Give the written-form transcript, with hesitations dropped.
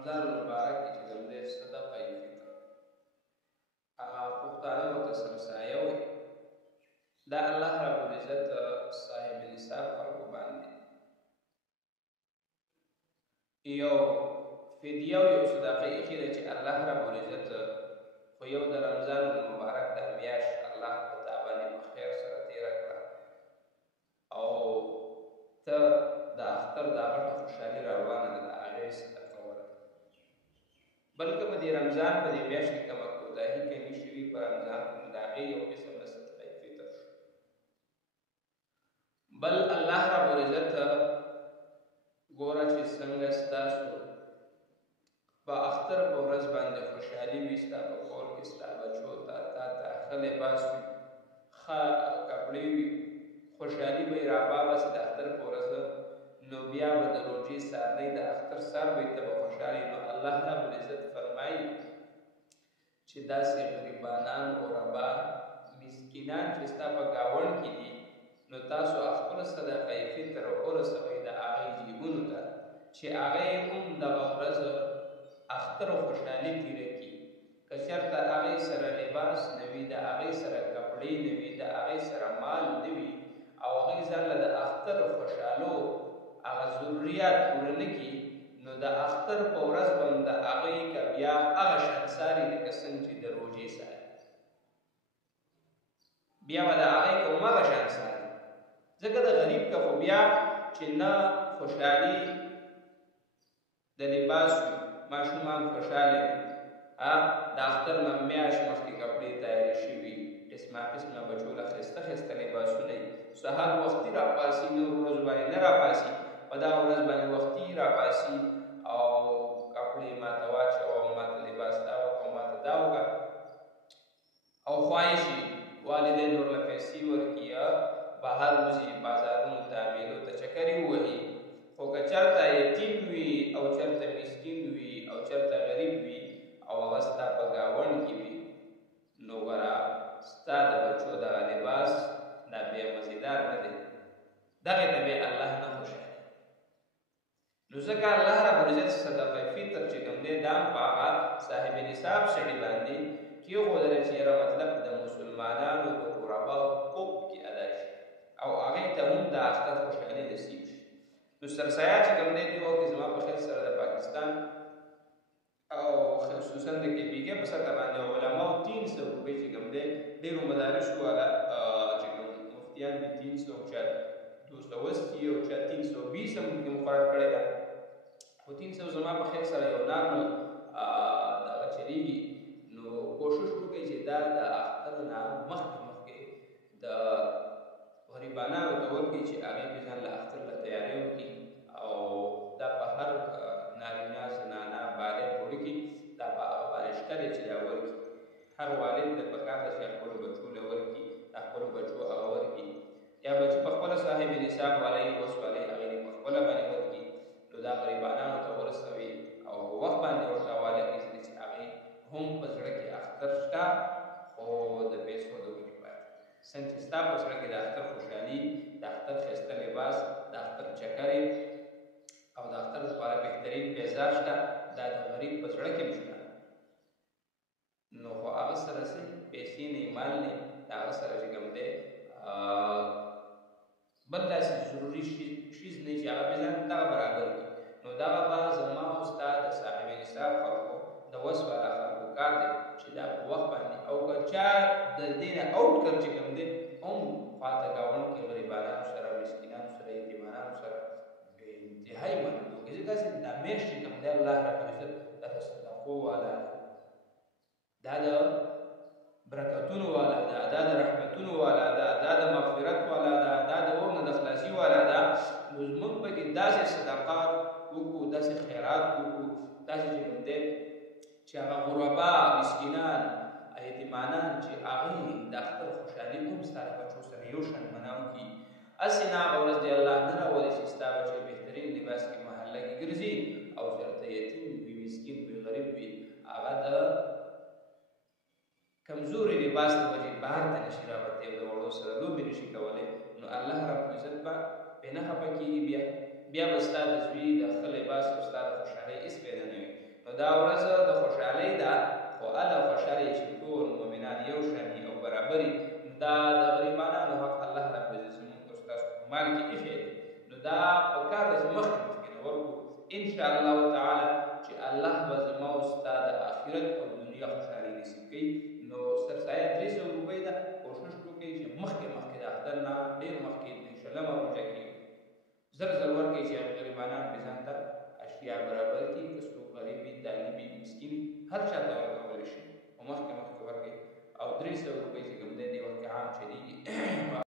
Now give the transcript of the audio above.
رمضان المبارک کې چې کوم دی صدقه فطر هغه پښتانه ورته سرسایه وایي. دا الله رب العزت صاحب نصاب خلکو باندې یو فدیه او یو صدقه ایښې ده چې الله رب العزت خو یو د رمضان المبارک دا میاشت الله په تا باندې په خیر سره تېره کړه او ته د اختر دا غټه خوشحالي روانه ده د هغې صدقه ورکړه. بلکې په دې رمضان په دې میاشت کې کومه کوتاهي کمي شوي په رمضان کې د هغې یو قسم د صدقه فطر شو. بل الله رب العزت ګوره چې څنګه ستاسو په اختر په ورځ باندې خوشحالي وي، ستا په کور کې ستا بچو ته تا ته ښه لباس وي، ښه کپړې وي، خوشحالي به یې راباباسي د اختر په ورځ، نو بیا به د روژې سارنۍ د اختر سر به ته به خوشحالي. نو الله رب العزت فرمایي چې داسې غریبانان غربا مسکینان چې ستا په ګاونډ کې دي نو تاسو خپله صدقه فطر ورسوئ د هغې جیبونو ته چې هغه هم دغه ورځ اختر او خوشحالي تېره کړي. که چېرته هغې سره لباس نه وي، د هغې سره کپړې نه وي، د هغې سره مال نه وي او هغې ځان له د اختر خوشحالو هغه ضروریات پوره نه کړي، نو د اختر په ورځ به هم د هغې که بیا هغه شان ساري لکه څنګه چې د روژې ساري، بیا به د هغې که هم هغه شان ساري. ځکه د غریب که خو بیا چې نه خوشحالي د لباس وي، ماشومان خوشحاله وي، د اختر نه میاشت مخکې کپړې تیارې شوي، قسمه قسمه بچو له ښایسته ښایسته لباسونه وي، سهار وختي راپاسي، نور ورځو باندې نه راپاسي، په دغه ورځ باندې وختي راپاسي او کپړې ماته واچوه او ماته لباس دا وکړه او ماته دا وکړه او خواهش وي والدین ورله پیسې ورکړي، بهر وځي بازارونو ته میلو ته چکرې ووهي. خو که چېرته یتیم وي او چېرته مسکین وي او چېرته غریب وي او هغه ستا په ګاونډ کې وي، نو ګوره ستا د بچو دغه لباس دا بیا مزیدار نه دی، دغې ته بیا الله نه خوشحالي. نو ځکه الله رب العزت صدقه فطر چې کوم دی دا هم په هغه صاحب نصاب سړي باندې کېښودله چې یاره مطلب د مسلمانانو د غرباو حقوق کې ادا شي او هغې ته هم د اختر خوشحالي نصیب شي. نو سرسایه چې کوم دی دې وخت کې زما په خیال سره د پاکستان او خصوصا د کیپیکې په سطح باندې علماو 300 روپۍ چې کوم دی ډېرو مدارسو والا چې کوم مفتیان دي 300 او چا 280 او چا 320 هم کې مقرر کړی ده، خو 300 زما په خیال سره یو نارمل دغه چلېږي. نو کوشش وکړئ چې دا د اختر نه مخکې د غریبانانو ته ورکړي چې هغې به ځان له اختر له تیاری وکړي او دا په هر نارینه زنانه بالغ وړوکي دا په هغه باندې شته دی چې دا ورکړي. هر والد ته پکار ده چې خپلو بچو له ورکړي، د خپلو بچو هغه ورکړي، یا بچي په خپله صاحب نصاب والی وس والی هغې دې په خپله باندې ورکړي، نو دا غریبانانو ته ورسوي او وخت باندې ورته حواله کړي چې هغې هم په زړه کې اختر شته خو د پیسو د وجې پاتې څنګه چې ستا په زړه کې د اختر خوشحالي، د اختر ښایسته لباس، د اختر چکرې او د اختر لپاره بهترین پیزار شته، دا د غریب په زړه کې هم شته. نو خو هغه سره څه پیسې نه مال نه د هغه سره چې کوم دی بل داسې ضروري شیز نه چې هغه به ځان دغه برابر کړي، نو دغه به زما او ستا د صاحب نصاب خلکو د وس والا خلکو کار دی چې دا په وخت باندې او که چا د دې نه اوټ کړ چې کوم دی هم خواته ګاونډ کې غریبانانو سره، مسکینانو سره، یتیمانانو سره بې انتهایي مدد وکړي. ځکه چې دا میاشت چې کوم دی الله رب العزت دا د صدقو والا ده، دا د برکتونو والا ده، دا د رحمتونو والا ده، دا د مغفرت والا ده، دا د اور نه د خلاصي والا ده. نو زموږ پکې داسې صدقات وکړو، داسې خیرات وکړو، داسې چې کوم دی چې هغه غربا مسکینان یتیمانان چې هغې د اختر خوشحالي هم ستا د بچو سره یو شان منع وکړي. هسې نه هغه ورځ دی الله نه راولي چې ستا بچی بهترین لباس کې محله کې ګرځي او چېرته یتیم وي، مسکین وي، غریب وي، هغه د کمزوري لباس د وجې بهر ته نشي راوتی او د وړو سره لوبې نشي کولی، نو الله رب العزت به بې نه خفه کېږي. بیا به ستا د زوی د ښه لباس او ستا د خوشحالۍ هېڅ پیدا نه وي. دا ورځ د خوشحالۍ ده، خو هله خوشحالي چې ټول مؤمنان یو شان وي او برابر وي، دا د غریبانو حق الله رب العزت زموږ او ستاسو په مال کې ایښی دی. نو دا پکار ده چې مخکې نه ورکړو انشاءالله تعالی چې الله به زما او ستا د آخرت او دنیا خوشحالي نصیب کوي. نو سرسایه 300 روپۍ ده، کوشش وکړئ چې مخکې د اختر نه ډېر مخکې د شلمه روژه کې زر ورکړئ چې غریبانان به ځان ته اشیا برابر کړي. که څوک غریب وي، طالب وي، مسکین وي، هر چا ته ورکولی شي، خو مخکې ورکړئ. او 300 روپۍ چې کوم دی دې وخت کې عام چلیږي